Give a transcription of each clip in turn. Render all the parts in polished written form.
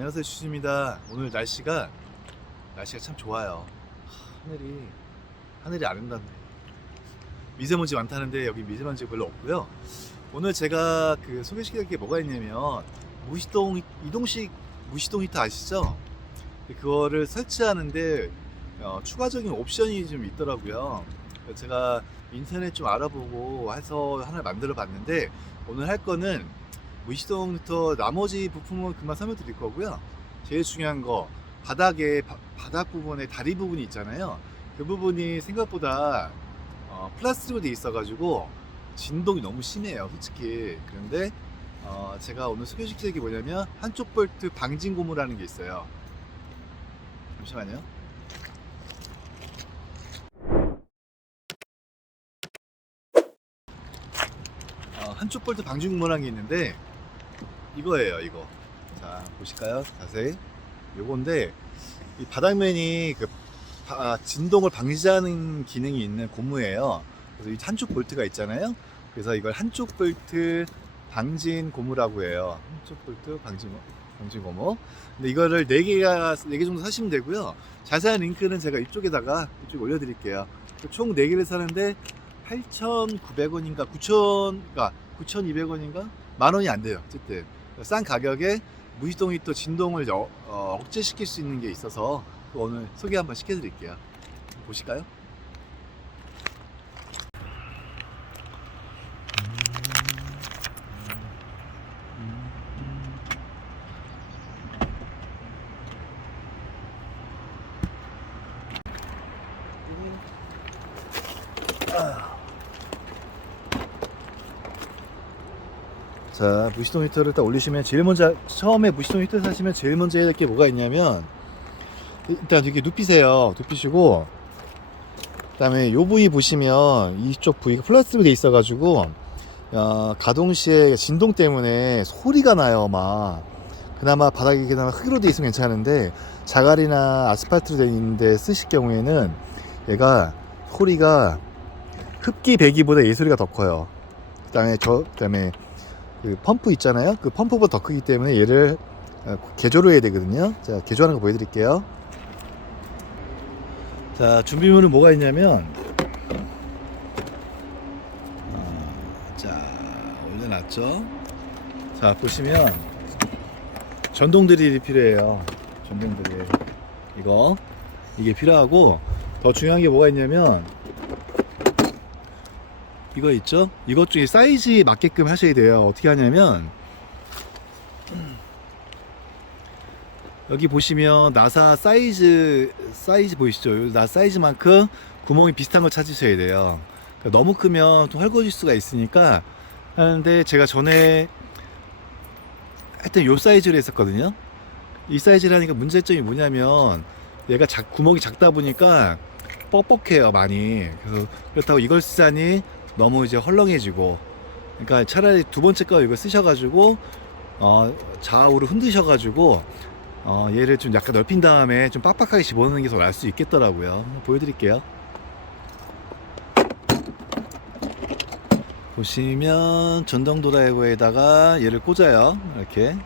안녕하세요, 주주입니다. 오늘 날씨가 참 좋아요. 하늘이 아름답네. 미세먼지 많다는데 여기 미세먼지 별로 없고요. 오늘 제가 소개시킬 게 뭐가 있냐면 무시동 이동식 무시동 히터 아시죠? 그거를 설치하는데 추가적인 옵션이 좀 있더라고요. 그래서 제가 인터넷 좀 알아보고 해서 하나 만들어 봤는데 오늘 할 거는 무시동 히터 나머지 부품은 금방 설명드릴 거고요. 제일 중요한 거 바닥 부분에 다리 부분이 있잖아요. 그 부분이 생각보다 플라스틱으로 돼 있어 가지고 진동이 너무 심해요, 솔직히. 그런데 제가 오늘 소개시킬 게 뭐냐면 한쪽 볼트 방진 고무라는 게 있어요. 잠시만요. 한쪽 볼트 방진 고무라는 게 있는데 이거예요, 이거. 자, 보실까요? 자세히. 요건데 이 바닥면이 진동을 방지하는 기능이 있는 고무예요. 그래서 이 한쪽 볼트가 있잖아요. 그래서 이걸 한쪽 볼트 방진 고무라고 해요. 한쪽 볼트 방진 고무. 근데 이거를 4개 정도 사시면 되고요. 자세한 링크는 제가 이쪽에다가 올려드릴게요. 총 4개를 사는데 8,900원인가 9,200원인가 만 원이 안 돼요. 어쨌든 싼 가격에 무시동 히터 진동을 억제시킬 수 있는 게 있어서 오늘 소개 한번 시켜드릴게요. 보실까요? 자, 무시동 히터를 딱 올리시면 처음에 무시동 히터 사시면 제일 먼저 해야 될 게 뭐가 있냐면 일단 이렇게 눕히세요. 눕히시고 그다음에 요 부위 보시면 이쪽 부위가 플라스틱으로 돼 있어 가지고 가동 시에 진동 때문에 소리가 나요. 막 그나마 바닥이 그나마 흙으로 돼 있으면 괜찮은데 자갈이나 아스팔트로 돼 있는데 쓰실 경우에는 얘가 소리가 흡기 배기보다 얘 소리가 더 커요. 그다음에 그 펌프 있잖아요. 그 펌프보다 더 크기 때문에 얘를 개조를 해야 되거든요. 자, 개조하는 거 보여드릴게요. 자, 준비물은 뭐가 있냐면 자, 올려놨죠. 자, 보시면 전동 드릴이 필요해요. 전동 드릴 이게 필요하고 더 중요한 게 뭐가 있냐면 이거 있죠? 이것 중에 사이즈에 맞게끔 하셔야 돼요. 어떻게 하냐면 여기 보시면 나사 사이즈 보이시죠? 나 사이즈만큼 구멍이 비슷한 걸 찾으셔야 돼요. 그러니까 너무 크면 또 헐거질 수가 있으니까 하는데 제가 전에 하여튼 요 사이즈로 했었거든요. 이 사이즈를 하니까 문제점이 뭐냐면 얘가 구멍이 작다 보니까 뻑뻑해요, 많이. 그래서 그렇다고 이걸 쓰자니 너무 이제 헐렁해지고, 그러니까 차라리 두 번째 거 이거 쓰셔가지고 좌우로 흔드셔가지고 얘를 좀 약간 넓힌 다음에 좀 빡빡하게 집어넣는 게 더 나을 수 있겠더라고요. 보여드릴게요. 보시면 전동 드라이버에다가 얘를 꽂아요. 이렇게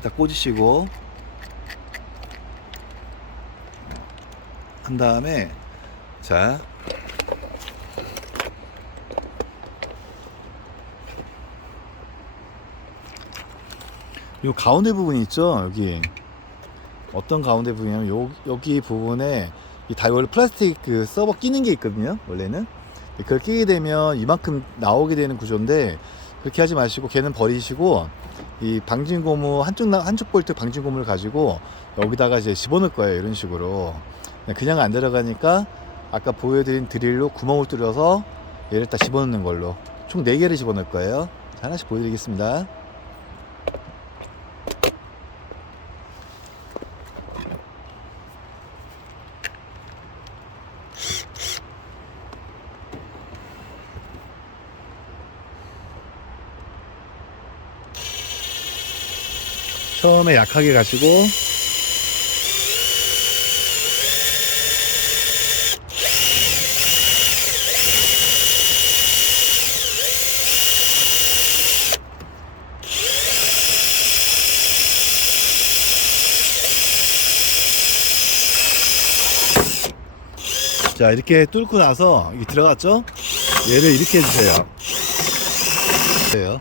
딱 꽂으시고 한 다음에 자, 요 가운데 부분이 있죠. 여기 어떤 가운데 부분이냐면 여기 부분에 원래 플라스틱 서버 끼는 게 있거든요. 원래는 그걸 끼게 되면 이만큼 나오게 되는 구조인데 그렇게 하지 마시고 걔는 버리시고 이 방진 고무 한쪽 볼트 방진 고무를 가지고 여기다가 이제 집어넣을 거예요. 이런 식으로 그냥 안 들어가니까 아까 보여드린 드릴로 구멍을 뚫어서 얘를 딱 집어넣는 걸로 총 4개를 집어넣을 거예요. 자, 하나씩 보여드리겠습니다. 처음에 약하게 가시고 자, 이렇게 뚫고 나서 이게 들어갔죠? 얘를 이렇게 해주세요. 그래요.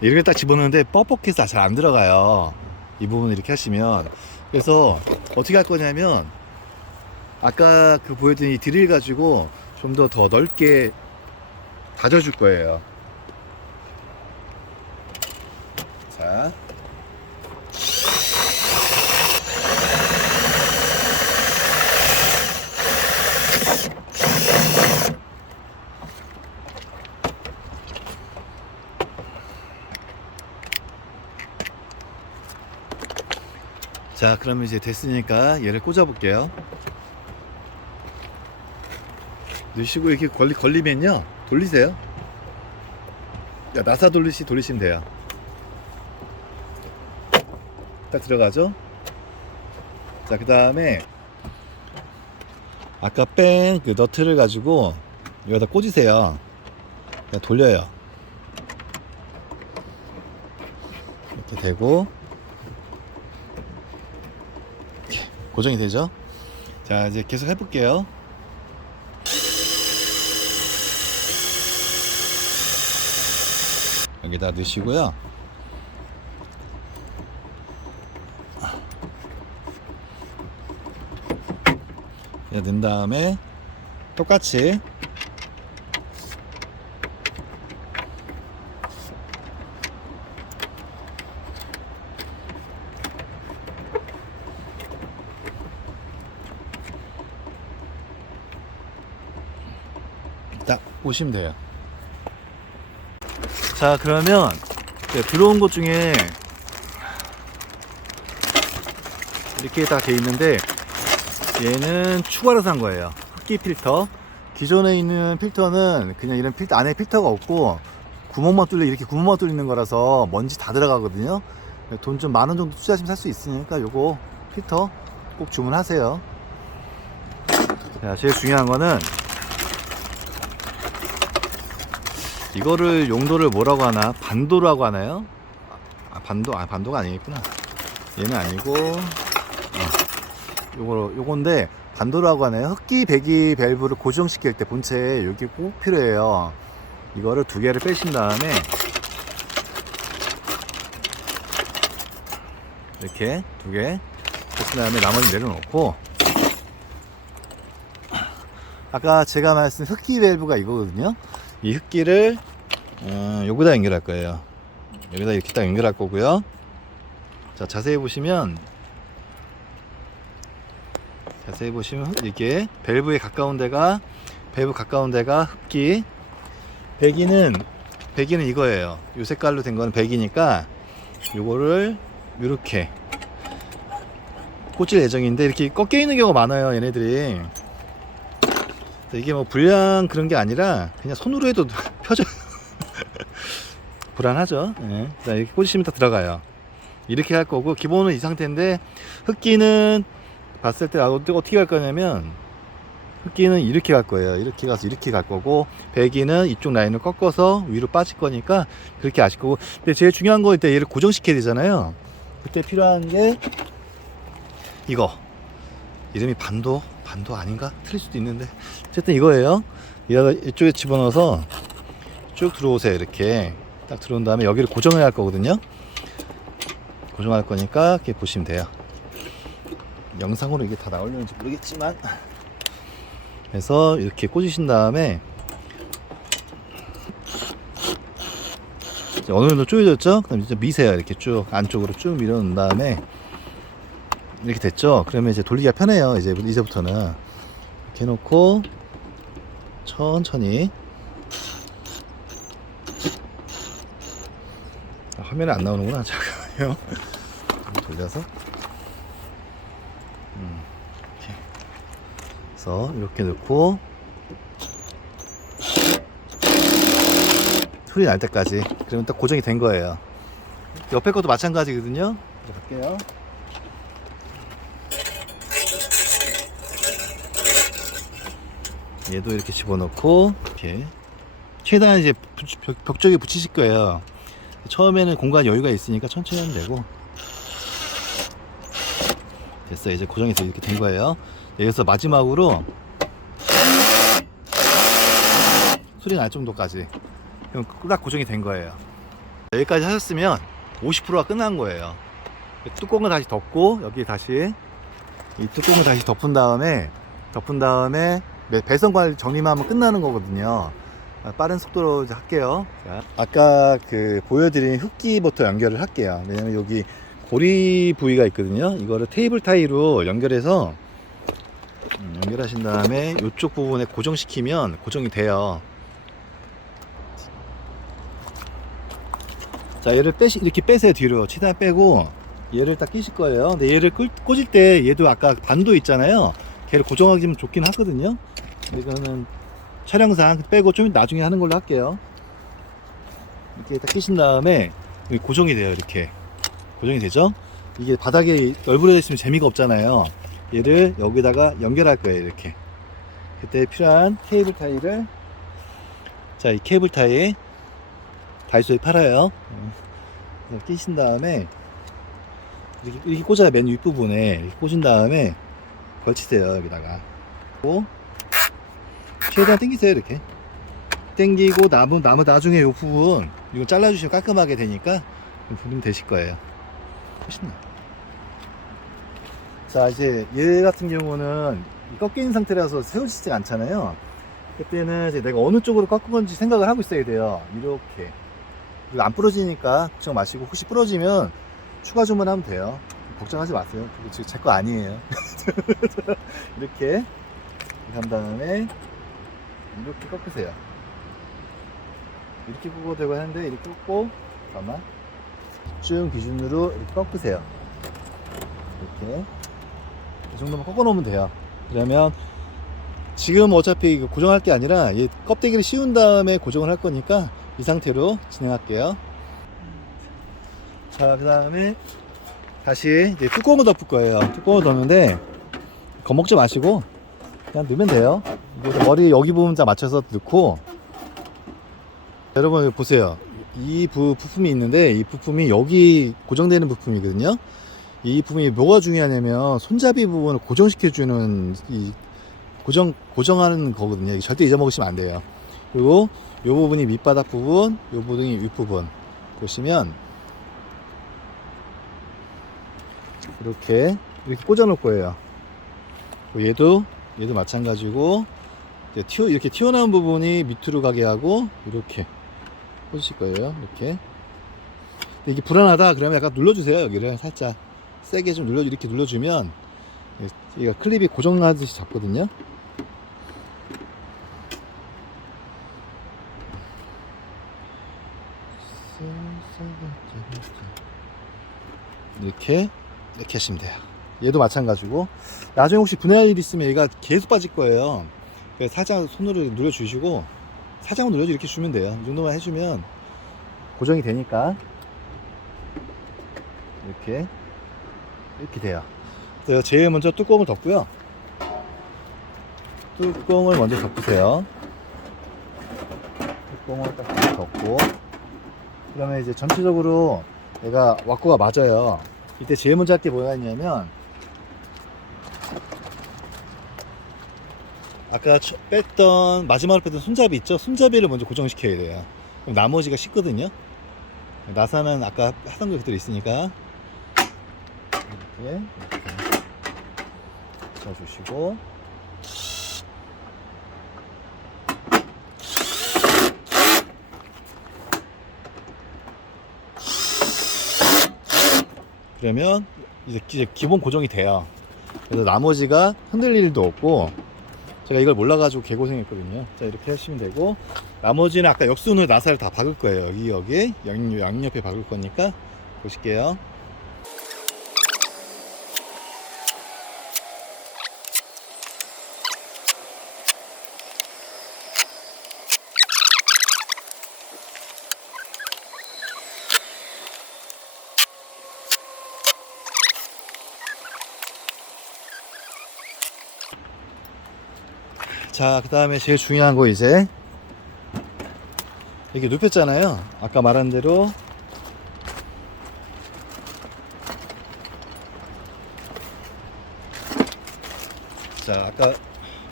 이렇게 딱 집어넣는데 뻑뻑해서 잘 안 들어가요. 이 부분 이렇게 하시면. 그래서 어떻게 할 거냐면 아까 그 보여드린 이 드릴 가지고 좀 더 넓게 다져줄 거예요. 자, 자, 그러면 이제 됐으니까 얘를 꽂아 볼게요. 넣으시고 이렇게 걸리면요 돌리세요. 야, 나사 돌리시 돌리시면 돼요. 딱 들어가죠. 자, 그 다음에 아까 뺀 그 너트를 가지고 여기다 꽂으세요. 그냥 돌려요. 이렇게 되고 이렇게 고정이 되죠. 자, 이제 계속 해볼게요. 여기다 넣으시고요. 넣은 다음에 똑같이 딱 보시면 돼요. 자, 그러면 들어온 것 중에 이렇게 딱 돼 있는데 얘는 추가로 산 거예요. 흡기 필터. 기존에 있는 필터는 그냥 이런 필터 안에 필터가 없고 이렇게 구멍만 뚫리는 거라서 먼지 다 들어가거든요. 돈 좀 10,000원 정도 투자하시면 살 수 있으니까 요거 필터 꼭 주문하세요. 자, 제일 중요한 거는 이거를 용도를 뭐라고 하나? 반도라고 하나요? 반도가 아니겠구나. 얘는 아니고 요건데 반도라고 하네요. 흡기 배기 밸브를 고정시킬 때 본체에 여기 꼭 필요해요. 이거를 2개를 빼신 다음에 이렇게 2개 빼신 다음에 나머지 내려놓고, 아까 제가 말씀드린 흡기 밸브가 이거거든요. 이 흡기를 여기다 연결할 거예요. 여기다 이렇게 딱 연결할 거고요. 자, 자세히 보시면 이게 밸브 가까운 데가 흡기, 배기는 이거예요. 이 색깔로 된 거는 배기니까 요거를 이렇게 꽂을 예정인데 이렇게 꺾여 있는 경우가 많아요, 얘네들이. 이게 뭐 불량 그런 게 아니라 그냥 손으로 해도 펴져요. 불안하죠. 네. 자, 이렇게 꽂으시면 다 들어가요. 이렇게 할 거고, 기본은 이 상태인데 흡기는 봤을 때 어떻게 할 거냐면 흡기는 이렇게 갈 거예요. 이렇게 가서 이렇게 갈 거고, 배기는 이쪽 라인을 꺾어서 위로 빠질 거니까 그렇게 하실 거고. 근데 제일 중요한 거 이때 얘를 고정시켜야 되잖아요. 그때 필요한 게 이거, 이름이 반도 아닌가? 틀릴 수도 있는데 어쨌든 이거예요. 이쪽에 집어넣어서 쭉 들어오세요. 이렇게 딱 들어온 다음에 여기를 고정을 할 거거든요. 고정할 거니까 이렇게 보시면 돼요. 영상으로 이게 다 나오려는지 모르겠지만, 그래서 이렇게 꽂으신 다음에 어느 정도 조여졌죠? 그럼 이제 미세요. 이렇게 쭉 안쪽으로 쭉 밀어놓은 다음에 이렇게 됐죠? 그러면 이제 돌리기가 편해요. 이제부터는 이렇게 해놓고 천천히. 화면에 안 나오는구나. 잠깐만요. 돌려서 이렇게 해서 이렇게 넣고 소리 날 때까지. 그러면 딱 고정이 된 거예요. 옆에 것도 마찬가지거든요. 이제 갈게요. 얘도 이렇게 집어넣고 이렇게 최대한 이제 벽 쪽에 붙이실 거예요. 처음에는 공간 여유가 있으니까 천천히 하면 되고. 됐어요. 이제 고정이 이렇게 된 거예요. 여기서 마지막으로 소리 날 정도까지. 그럼 딱 고정이 된 거예요. 여기까지 하셨으면 50%가 끝난 거예요. 뚜껑을 다시 덮고, 여기 다시 이 뚜껑을 다시 덮은 다음에 배선 관리 정리만 하면 끝나는 거거든요. 빠른 속도로 이제 할게요. 자, 아까 그 보여드린 흡기부터 연결을 할게요. 왜냐면 여기 고리 부위가 있거든요. 이거를 테이블 타이로 연결해서 연결하신 다음에 이쪽 부분에 고정시키면 고정이 돼요. 자, 얘를 이렇게 빼세요. 뒤로 최대한 빼고 얘를 딱 끼실 거예요. 근데 얘를 꽂을 때 얘도 아까 반도 있잖아요. 걔를 고정하기면 좋긴 하거든요. 이거는 촬영상 빼고 좀 나중에 하는 걸로 할게요. 이렇게 딱 끼신 다음에 고정이 돼요. 이렇게 고정이 되죠. 이게 바닥에 널브러져 있으면 재미가 없잖아요. 얘를 여기다가 연결할 거예요. 이렇게. 그때 필요한 케이블 타이를, 자, 이 케이블 타이 다이소에 팔아요. 끼신 다음에 이렇게 꽂아요. 맨 윗부분에 이렇게 꽂은 다음에 걸치세요. 여기다가 최대한 당기세요. 이렇게 당기고 나무 나중에 이 부분 이거 잘라주시면 깔끔하게 되니까 부분 되실 거예요. 훨씬 나아요. 자, 이제 얘 같은 경우는 꺾여 있는 상태라서 세워지지 않잖아요. 그때는 이제 내가 어느 쪽으로 꺾은 건지 생각을 하고 있어야 돼요. 이렇게. 그리고 안 부러지니까 걱정 마시고, 혹시 부러지면 추가 주문하면 돼요. 걱정하지 마세요. 그거 지금 제 거 아니에요. 이렇게 한 다음에 이렇게 꺾으세요. 이렇게 꺾어도 되고 하는데, 이렇게 꺾고, 잠깐만, 쭉 기준으로 이렇게 꺾으세요. 이렇게 이 정도만 꺾어 놓으면 돼요. 그러면 지금 어차피 고정할 게 아니라 이 껍데기를 씌운 다음에 고정을 할 거니까 이 상태로 진행할게요. 자, 그 다음에 다시 이제 뚜껑을 덮을 거예요. 뚜껑을 덮는데 겁먹지 마시고 그냥 넣으면 돼요. 머리 여기 부분 다 맞춰서 넣고, 여러분 보세요. 이 부품이 있는데 이 부품이 여기 고정되는 부품이거든요. 이 부분이 뭐가 중요하냐면 손잡이 부분을 고정시켜주는 이 고정하는 거거든요. 절대 잊어먹으시면 안 돼요. 그리고 이 부분이 밑바닥 부분, 이 부분이 윗부분 보시면 이렇게 꽂아 놓을 거예요. 얘도 마찬가지고 이렇게 튀어나온 부분이 밑으로 가게 하고 이렇게 꽂으실 거예요. 이렇게. 근데 이게 불안하다 그러면 약간 눌러주세요. 여기를 살짝 세게 좀 이렇게 눌러주면 얘가 클립이 고정하듯이 잡거든요. 이렇게 하시면 돼요. 얘도 마찬가지고, 나중에 혹시 분할 일 있으면 얘가 계속 빠질 거예요. 그래서 살짝 손으로 눌러주시고, 살짝 눌러서 이렇게 주면 돼요. 이 정도만 해주면 고정이 되니까 이렇게 돼요. 그래서 제일 먼저 뚜껑을 덮고요. 뚜껑을 먼저 덮으세요. 뚜껑을 딱 덮고, 그러면 이제 전체적으로 얘가 왁구가 맞아요. 이때 제일 먼저 할 게 뭐가 있냐면, 아까 마지막으로 뺐던 손잡이 있죠? 손잡이를 먼저 고정시켜야 돼요. 그럼 나머지가 쉽거든요. 나사는 아까 하던 거 그대로 있으니까 이렇게 붙여주시고, 그러면 이제 기본 고정이 돼요. 그래서 나머지가 흔들릴 일도 없고, 제가 이걸 몰라가지고 개고생했거든요. 자, 이렇게 하시면 되고, 나머지는 아까 역순으로 나사를 다 박을 거예요. 여기 양옆에 박을 거니까 보실게요. 자, 그 다음에 제일 중요한 거, 이제 이렇게 눕혔잖아요. 아까 말한 대로 자, 아까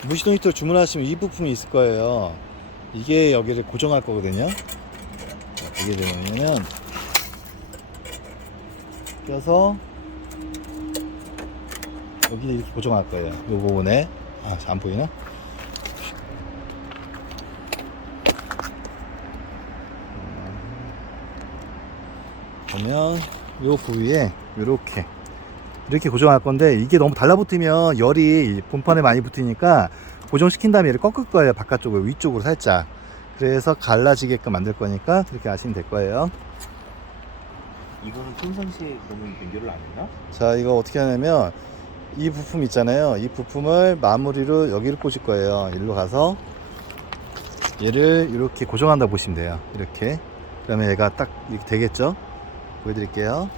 무시동 히터 주문하시면 이 부품이 있을 거예요. 이게 여기를 고정할 거거든요. 자, 보게 되면은 껴서 여기 이렇게 고정할 거예요. 이 부분에. 잘 안 보이나? 보면 이 부위에 이렇게 고정할 건데, 이게 너무 달라붙으면 열이 본판에 많이 붙으니까 고정시킨 다음에 얘를 꺾을 거예요. 바깥쪽으로, 위쪽으로 살짝. 그래서 갈라지게끔 만들 거니까 그렇게 하시면 될 거예요. 이거는 평상시에 그러면 연결을 안 했나? 자, 이거 어떻게 하냐면 이 부품 있잖아요. 이 부품을 마무리로 여기를 꽂을 거예요. 일로 가서 얘를 이렇게 고정한다 보시면 돼요. 이렇게. 그러면 얘가 딱 이렇게 되겠죠? 보여드릴게요.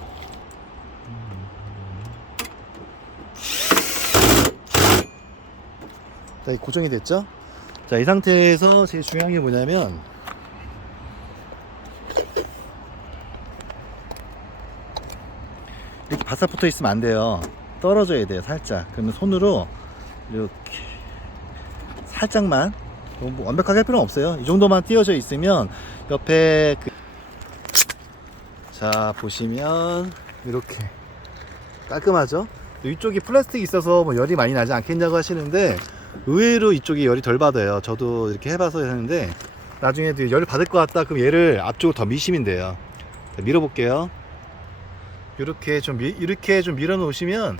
자, 이 고정이 됐죠? 자, 이 상태에서 제일 중요한 게 뭐냐면 이렇게 바싹 붙어 있으면 안 돼요. 떨어져야 돼요. 살짝. 그러면 손으로 이렇게 살짝만, 뭐 완벽하게 할 필요는 없어요. 이 정도만 띄어져 있으면 옆에 자, 보시면 이렇게 깔끔하죠? 이쪽이 플라스틱이 있어서 뭐 열이 많이 나지 않겠냐고 하시는데, 의외로 이쪽이 열이 덜 받아요. 저도 이렇게 해봐서 했는데, 나중에 열을 받을 것 같다 그럼 얘를 앞쪽으로 더 미시면 돼요. 자, 밀어볼게요. 이렇게 좀 밀어 놓으시면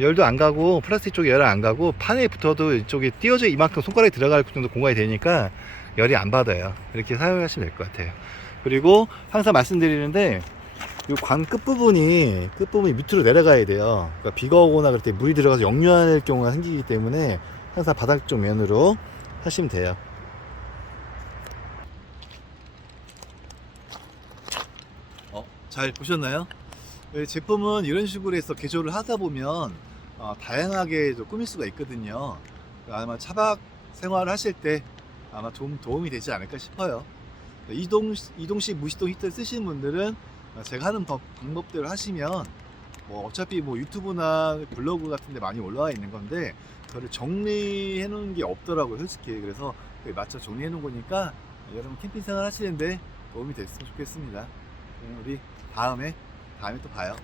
열도 안 가고, 플라스틱 쪽에 열이 안 가고, 판에 붙어도 이쪽에 띄어져 이만큼 손가락이 들어갈 정도 공간이 되니까 열이 안 받아요. 이렇게 사용하시면 될 것 같아요. 그리고 항상 말씀드리는데, 이 관 끝부분이 밑으로 내려가야 돼요. 그러니까 비가 오거나 그럴 때 물이 들어가서 역류할 경우가 생기기 때문에 항상 바닥 쪽 면으로 하시면 돼요. 잘 보셨나요? 제품은 이런 식으로 해서 개조를 하다 보면 다양하게 또 꾸밀 수가 있거든요. 아마 차박 생활을 하실 때 아마 좀 도움이 되지 않을까 싶어요. 이동식 무시동 히터를 쓰시는 분들은 제가 하는 방법대로 하시면, 뭐 어차피 뭐 유튜브나 블로그 같은 데 많이 올라와 있는 건데 그거를 정리해 놓은 게 없더라고요, 솔직히. 그래서 그에 맞춰 정리해 놓은 거니까 여러분 캠핑 생활 하시는데 도움이 됐으면 좋겠습니다. 우리 다음에 또 봐요.